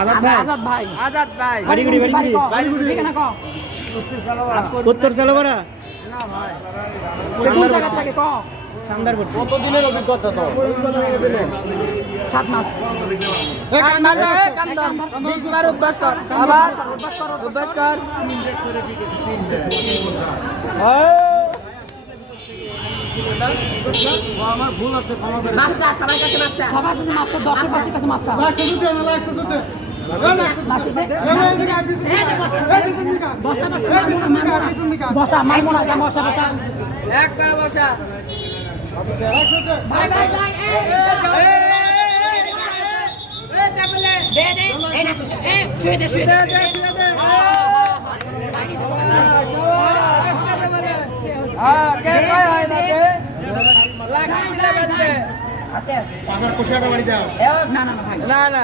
আজাদ ভাই বাড়িগুড়ি এখানে ক উত্তর সালোয়ারা কোন জায়গা থেকে ক কতদিনের অভিজ্ঞতা তো 7 মাস অভ্যাস কর আবার অভ্যাস কর আমার ভুল আছে সবার কাছে মাপটা 10 পাশের কাছে মাপটা বসা মারবো না বসা বসা এক করে বসা ভাই ভাই ভাই দে দে এই না শুয়ে দে কে কয় হয় না কে লাগাইছিলে বেঁধে না না ভাই না